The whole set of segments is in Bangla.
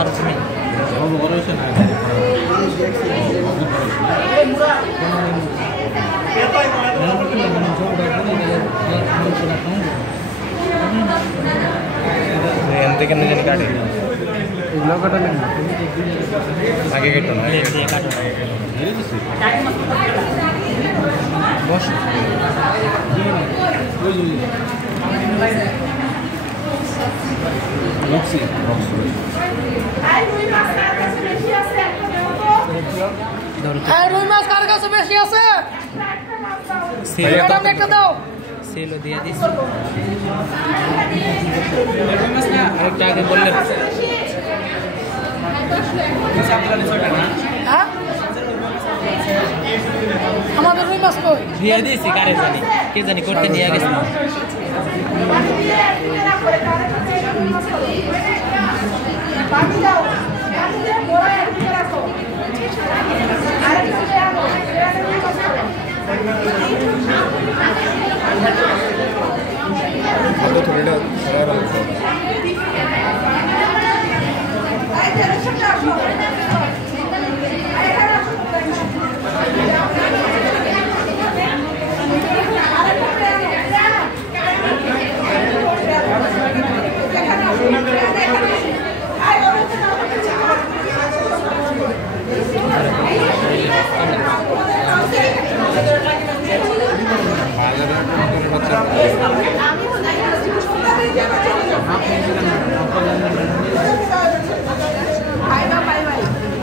পারো তুমি এখান থেকে নিজের কাটে এগুলো কাটালেন আগে কেটো না বস রুই মাছ কার কাছে বেশি আছে একটা দাও সেলো দিয়ে দিস আরেকটা আগে বললেন হ্যাঁ আমাদের রুই মাছ কই দিয়ে দিয়েছি কারে জানি কে জানি করতে নিয়ে গেছে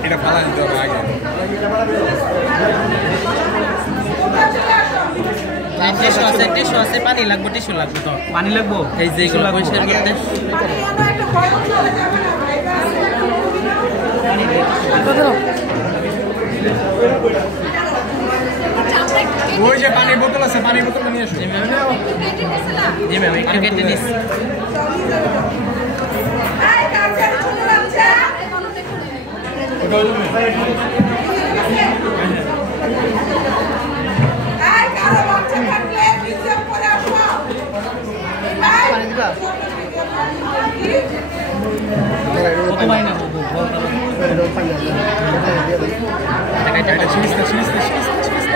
এটা ফালা দিতে হবে আগে টিস্যু আছে পানি লাগবে টিস্যু লাগবে তো পানি লাগবো এই যে এগুলো পরিষ্কার করতে ওই যে পানির বোতল আছে পানির বোতল নিয়ে এসো জি ম্যাম একটু কেটে নিস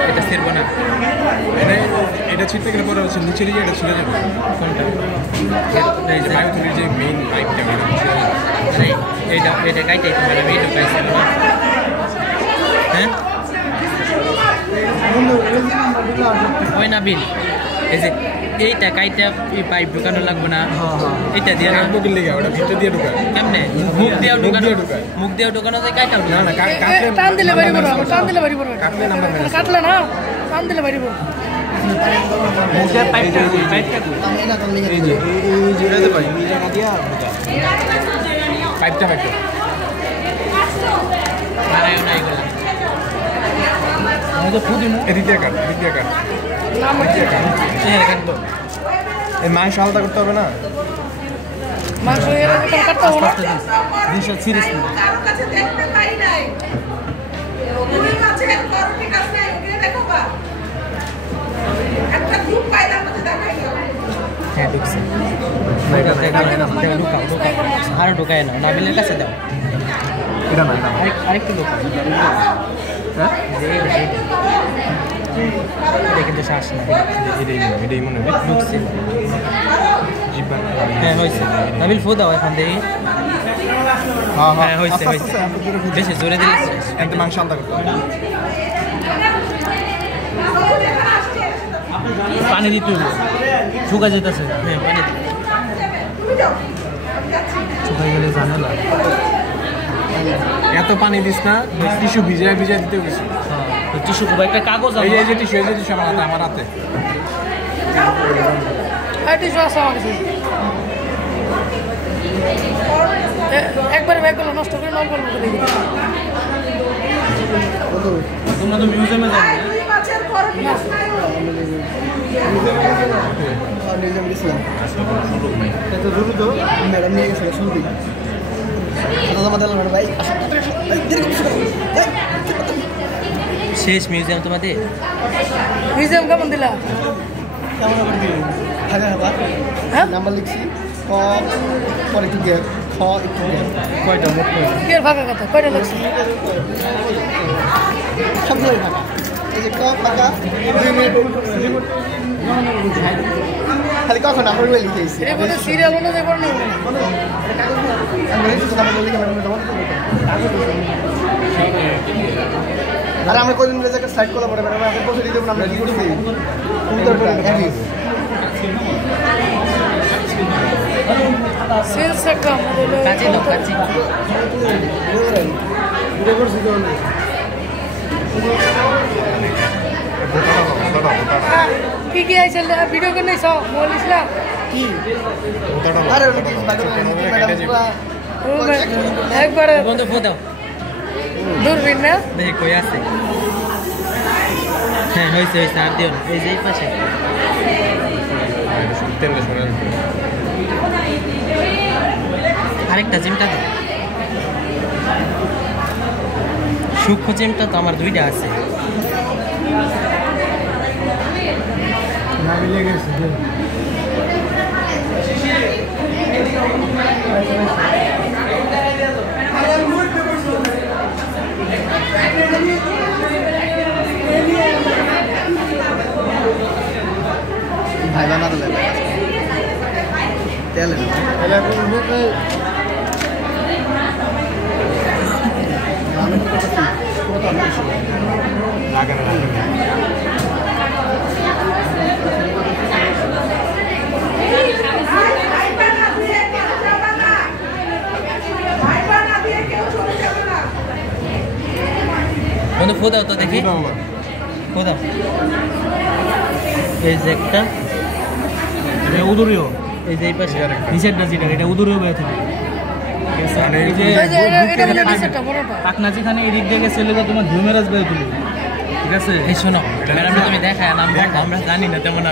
এটা ছিড়ব না এটা ছিটতে গেলে পরে হচ্ছে নিচে দিয়ে এটা ছিঁড়ে যাবে কোনটা এই যে বায়ুথলির যে মেইন পাইপটা এইটা এটা কাইটাই তোমার এই ঢুকাইছিল হ্যাঁ ওই না বিল এই যে এইটা কাইটা এই পাইপ ঢুকানো লাগবে না এইটা দিয়ে রাখবো কি লেগে ওটা ভিতরে দিয়ে ঢুকায় কেমনে মুখ দিয়ে ঢুকানো যায় কাইটা না না টান দিলে বাড়ি পড়ো টান দিলে বাড়ি পড়ো কাটলে নাম্বার মেরে কাটলে না টান দিলে বাড়ি পড়ো মুখের পাইপটা এই যে এটাতে পাই এই জায়গা দিয়া পাইপটা মারায়ও না এগুলো আমাদের ফুদিন এদিকে কাট হ্যাঁ কাটবো এই মাংস আলাদা করতে হবে না মাংস কাটতে হবে না দুশো ছিরিস না হ্যাঁ ঢুকছে আরো ঢুকায় না নাবিলের কাছে দাও এটা না আরেকটু ঢুকাও হ্যাঁ এটা কিন্তু শ্বাস না এটাই মনে হয় ঢুকছে হ্যাঁ হয়েছে নাবিল ফু দাও এখান থেকে হ্যাঁ হয়েছে বেশি জোরে দিলে একদম মাংস আলাদা করতে হবে পানি দিতে হবে শুকা যেতেছে হ্যাঁ পানি শুকাই গেলে ঝামেলা এত পানি দিস না টিস্যু ভিজায় দিতে গেছি টিস্যু খুব একটা কাগজ এই যে টিস্যু আমার হাতে টিস্যু আছে আমার কাছে একবারে ব্যাগগুলো নষ্ট করে নল করবো তোমরা তো মিউজিয়ামে যাবে ম্যাডাম নিয়ে গেছিল শুনবি ভাই শেষ মিউজিয়াম তোমাদের মিউজিয়াম কেমন দিলা কেমন করে দিল হাজার হ্যাঁ নাম্বার লিখছি পরে কি কয়টা মোট কে ফাঁকা কথা কয়টা লাগছে সব ধরে ফাঁকা এই যে ফাঁকা 2 মিনিট খালি কখন আমরা লিখেছি এটা কোনো সিরিয়াল মনে দেখো না আর আমরা কদিন ধরে একটা সাইড করা পড়ে আমরা এখন বসে দিতে আমরা কি করছি সেলস একটা আমাদের কাছে দাও কাছে কি কি আইছে ভিডিও করে নাইছ মোল ইসলাম কি আরে ওটা কি একবারে বন্ধু ফো দাও দূরবীন না দেখি কই আছে হ্যাঁ হইছে হইছে আর দিও এই যে এই পাশে আরেকটা চিমটা দাও সূক্ষ্ম চিমটা তো আমার 2টা আছে ভাই বানা দিলে তেল বন্ধু ফো দাও তো দেখি ফো দাও এই যে একটা উদুরিও এই যে এই পাশে নিচেরটা যেটা এটা উদুরিও বের থেকে এই যে এটা পাঁচটা বড়টা পাকনা যেখানে এদিক দিয়ে গেছে লেগে তোমার হিউমেরাস বের তুলি ঠিক আছে এই শোনো ম্যাডাম তুমি দেখায় আমরা জানি না তেমন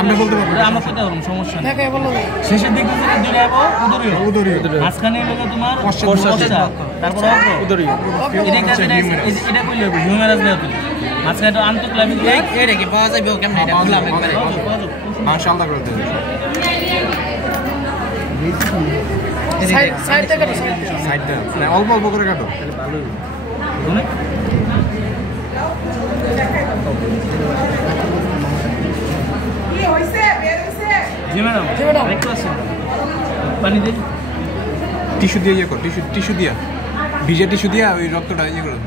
আমরা বলতে পারবো আমরা সেটা বলুন সমস্যা নেই দেখাই বলো শেষের দিকে যেটা দুইটা আবো উদুরিও মাঝখানে লেগে তোমার পশ্চাৎ তারপর উদুরিও এদিকটা যেটা এটা কইলে হবে হিউমেরাস বের তুলি মাঝখানে তো আন্তঃক্লাবিক এটা কি পাওয়া যাবে কেমনে এটা বললাম একবারে মাশাআল্লাহ করে দেন সাইড থেকে সাইড দেন না অল্প অল্প করে কাটো ভালো কি হইছে বের হইছে জি ম্যাডাম আরেকটু আছে পানি দিন টিস্যু দিয়ে ইয়ে কর টিস্যু দিয়া ভিজে টিস্যু দিয়া ওই রক্তটা ইয়ে করো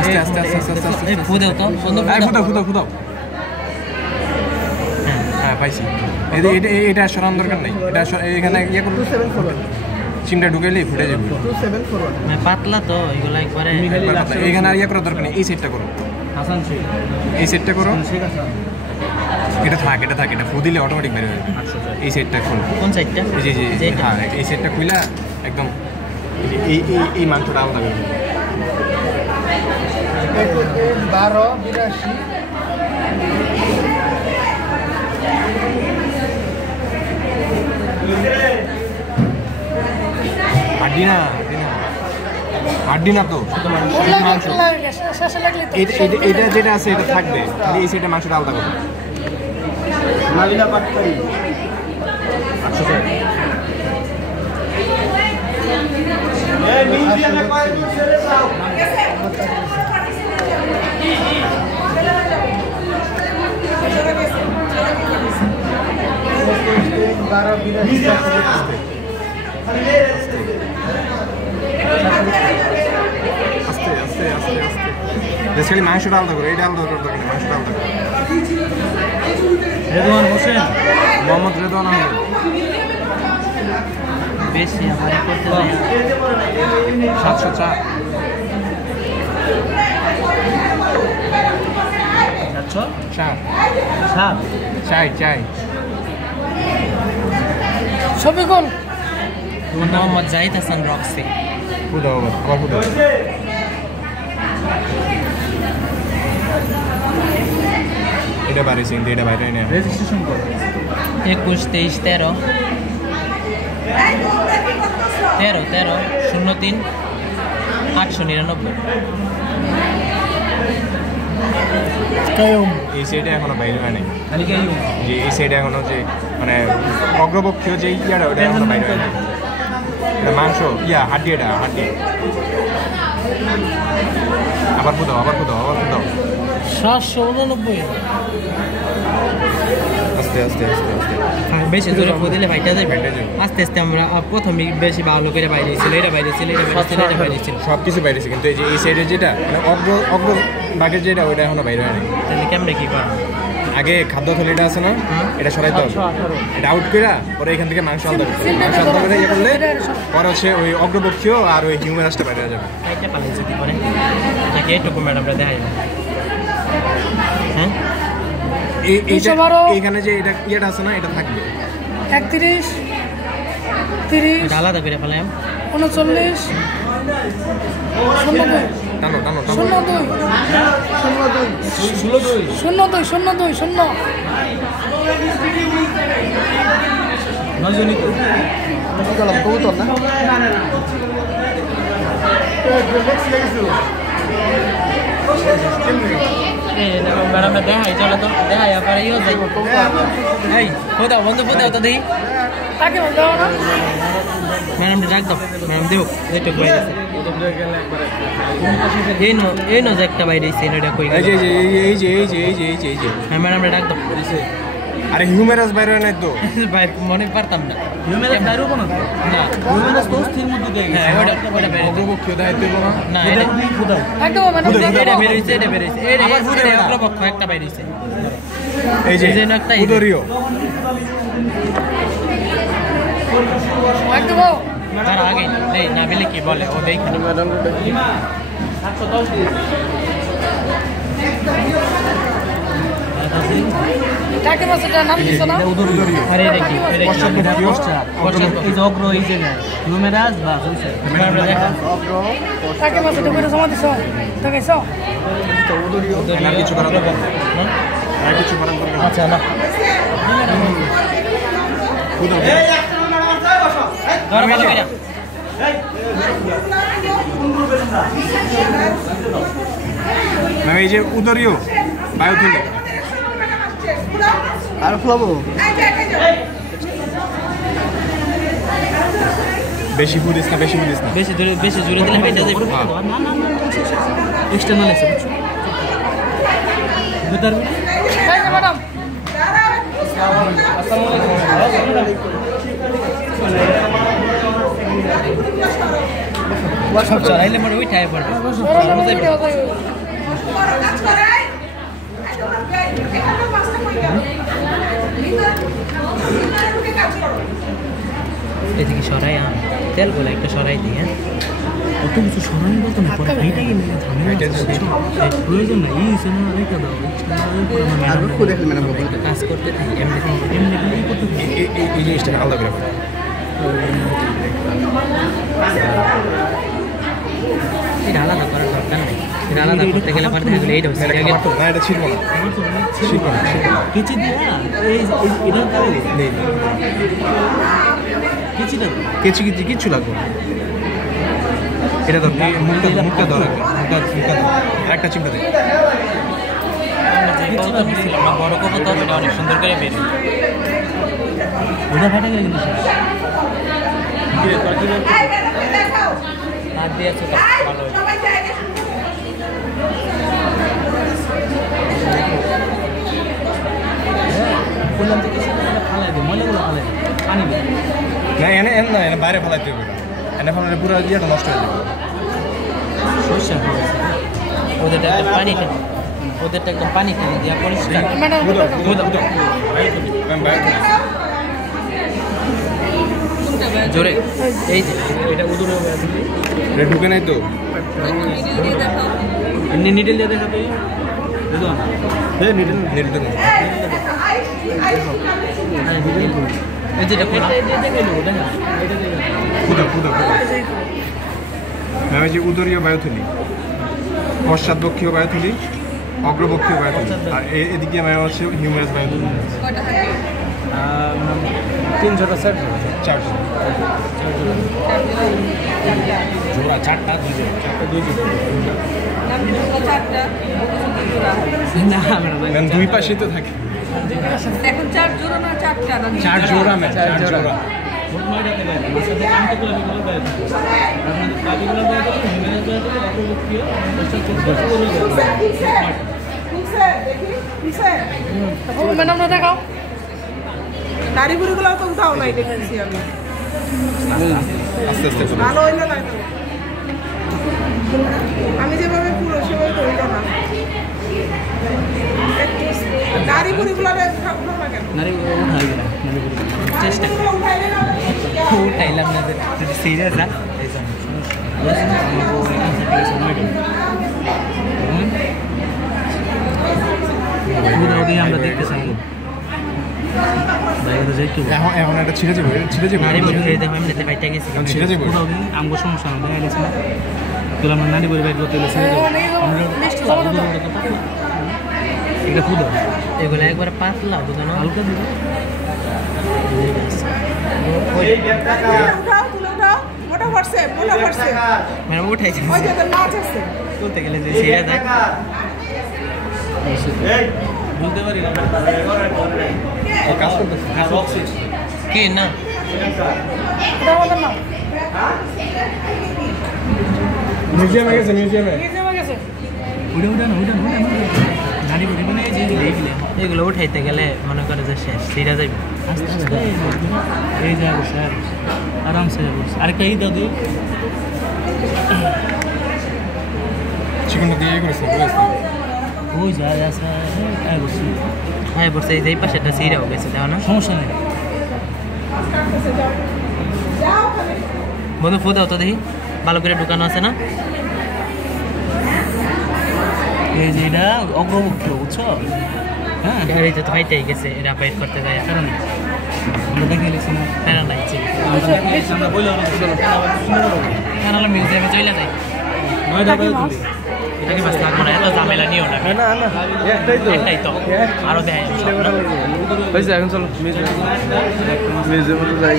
আস্তে আস্তে আস্তে আস্তে আস্তে এই ফু দাও তো বন্ধু ফুদাও হ্যাঁ পাইছি এটা সরান দরকার নেই এটা এখানে ইয়ে করো 2741 চিমটা ঢুকাইলেই ফুটে যাবে 2741 পাতলা তো এগুলা একবারে এখানে আর ইয়ে করার দরকার নেই এই সেটটা করো হাসান শেখ এই সেটটা করো শেখ হাসান এটা থাক এটা ফু দিলে অটোমেটিক বের হয়ে যাবে এই সেটটা খুলো কোন সাইডটা জি হ্যাঁ এই সেটটা খুইলা একদম এই মাংসটা আলাদা করে 12 হাড্ডি না তো শেষে লাগলে তো এটা যেটা আছে এটা থাকবে এই সেটটা মাংসটা আলাদা করো নালিলা পাটকারি এই মিউজিয়ামে কয় দূর ছেড়ে যাও আস্তে মাংসটা আলাদা করো এটা আলাদা করো মাংসটা আলাদা করো রেদওয়ান হোসেন মোহাম্মদ রেদওয়ান আহমেদ বেশি আমার করতে দেয় 704 চাই ছবি কোন মোহাম্মদ জাহিদ হাসান রক্সি ফুদাও আবার ফুদাও এটা বাইরে সিংদে এটা বাইরে নেই রেজিস্ট্রেশন কর 21 23 13 03 899 এই সাইডে এখনো বাইরে হয় নাই খালি কি আইও যে এই সাইডে এখনো যে মানে অগ্রপক্ষীয় যে ইয়াটা ওটা এখনো বাইরে হয় নাই এটা মাংস হাড্ডি এটা হাড্ডি আবার কোথাও 789 আস্তে আস্তে আস্তে আস্তে বেশি জোরে দিলে ভাইটা যাবে ভাইটা যাবে। আস্তে আস্তে আমরা প্রথমে বেশি ভালো করে বাইরে ছিল এটা বাইরে ছিল এটা বাইরে ছিল সব কিছু বাইরেছে কিন্তু এই যে এই সাইডে যেটা মানে অগ্র বাঘের যেটা ওটা এখনো বাইরে হয় নাই তাহলে কেমনে কি করা আগে খাদ্য থলিটা আছে না এটা সরাইতে হবে এটা আউট করে পরে এখান থেকে মাংস আলাদা করতে হবে মাংস আলাদা করে ইয়ে করলে পরে হচ্ছে ওই অগ্রপক্ষীয় আর ওই হিউম্যারাসটা বাইরে হয়ে যাবে এটা পালাই যদি করে নাকি এইটুকু ম্যাডামরা দেখাই হ্যাঁ এইখানে যে এটা ইয়েটা আছে না এটা থাকবে 31 30 আলাদা করে ফেলাম 39 টানো টানো টানো 02 নজনী তো কবুতর না ম্যাডামরা দেখাই চলো তো দেখাই আপনারা ইয়ে যাই এই কোথাও বন্ধু কোথাও তো দেখি তাকে বলতে হবে না ম্যাডাম ডাক দাও ম্যাডাম দেবো এইটুক বাইরে এই নো যে একটা বাইরে এটা কই এই যে হ্যাঁ ম্যাডামরা ডাক দাও আরে হিউম্যারাস বাইরে হয় নাই তো বাইরে মনে পারতাম না হিউম্যানাস বাইরে কোনো না হিউম্যানাস তো স্থির মধ্যে দিয়ে গেছে হ্যাঁ ওটা বাইরে অগ্রপক্ষীয় দায়িত্ব না না এটা খুদাই একদম ম্যাডাম এটা বেরিয়েছে এটা আবার খুদাই অগ্রপক্ষ একটা বাইরেছে এই যে উদরীয় একদম তার আগে এই নাবিলে কি বলে ও দেখি ম্যাডাম কাকে মাসেটা নাম দিছ না আরে দেখি এই যে অগ্র এই জায়গায় হিউম্যানাস বা হইছে আমরা দেখা কাকে মাসেটা করে জমা দিছ দেখাইছ আর কিছু করা দরকার আর কিছু করা দরকার আচ্ছা না ধরো ভালো করে এই যে উদরীয় বায়ুথলি আর ফ্লাবো বেশি ফুদিস না বেশি জোরে দিলে হাইটা যাবে না এক্সটারনাল আছে বুঝছো এই যে ম্যাডাম সব চলাইলে মনে ওইটাই পড়বে এদিকে সরাই তেল বলে একটা সরাই দিই হ্যাঁ অত কিছু সরাই বলতো না পরে হাইটা গেলে প্রয়োজন নাই এই হিসেবে রেখে দাও কাজ করতে থাকি এমনি করতে থাকি এই জিনিসটা আলাদা করে এটা আলাদা করার দরকার নেই এটা আলাদা করতে গেলে পারতে গেলে এইটা হচ্ছে না এটা ছিল না কিছু দিয়া এই এটা কারো নেই কিছুটা কিছু লাগবে এটা তো মুখটা ধর একটা চিমটা দে বড় কবুতর তো এটা অনেক সুন্দর করে বের ওটা ফাটা গেলে কিন্তু হাত দিয়ে আছে ভালো বললাম যে কিছু ফালাই দে ময়লাগুলো ফালাই দে পানি দে না এনে বাইরে ফেলাইতে হবে এনে ফেলালে পুরো ইয়েটা নষ্ট হয়ে যাবে সর্ষে ওদেরটা একটা পানি খেতে ওদেরটা একদম পানি খেতে দেওয়া পরিষ্কার জোরে এই যে এটা উদুর ঢুকে নাই তো এমনি নিডেল দিয়ে দেখাবে বুঝলো হ্যাঁ নিডেল এই যেটা যে উদরীয় বায়ুথলি পশ্চাৎপক্ষীয় বায়ুথলি অগ্রপক্ষীয় বায়ুথলি আর এদিকে ম্যাম হচ্ছে হিউম্যারাস বায়ুথলি 300টা সেট 400 জোড়া 4টা 2 জোড়া 4টা 2 জোড়া না দুই পাশেই তো থাকে এখন 4 জোড়া না 4টা 4 জোড়া ম্যাম 4 জোড়া ম্যাডাম দেখাও নারী বুড়িগুলো তো উঠাও নাই দেখেছি আমি আস্তে আস্তে ভালো হইলো না আমি যেভাবে পুরো সেভাবে তো হইলো না নারী বুড়িগুলো উঠাও না কেন নারী চেষ্টা উঠাইলাম না যদি সিরিয়াস না আমরা দেখতে চাই এখন একটা ছিঁড়ে যাবে নারী বই খেয়ে দেখো আমি নিতে পাইটা গেছি ছিঁড়ে যাবে আমগো সমস্যা না দেখা গেছে তোর আমরা নারী বই বাইর করতে গেছি এটা খুদ এগুলো একবার পাতলা বুঝো না হালকা দিবে উঠাও তুলে উঠাও ওটা হোয়াটসঅ্যাপ মানে উঠাইছি ওই যে নাচ আছে বলতে গেলে যে সিরিয়াস যায় বুঝতে পারি না কাজ করতেছে কি না মিউজিয়ামে গেছে মিউজিয়ামে নারী বই মানে যে দেখলে এগুলো উঠাইতে গেলে মনে করে যে শেষ সিরা যাবে এই যাবো স্যার আরামসে যাবো আরেকটা এই দাদু চিকনটা দিয়ে করেছে ওই যায় আসা হ্যাঁ বলছে এই যে পাশেটা সিরাও গেছে তাও না সমস্যা নেই বন্ধু ফোদাও তো দেখি ভালো করে ঢুকানো আছে না এই যে এটা অগ্রমুখ্য বুঝছো হ্যাঁ এই যে তো ফাইটাই গেছে এটা বাইট করতে যায় কারণ আমরা দেখে গেছি না প্যারা লাগছে আমরা বললাম না মিউজিয়ামে চলে যাই 9টা বাজে তুলি এটাকে বাস লাগবে না এত ঝামেলা নিও না না না একটাই তো আরো দেয় এখন চলো মিউজিয়ামে যাই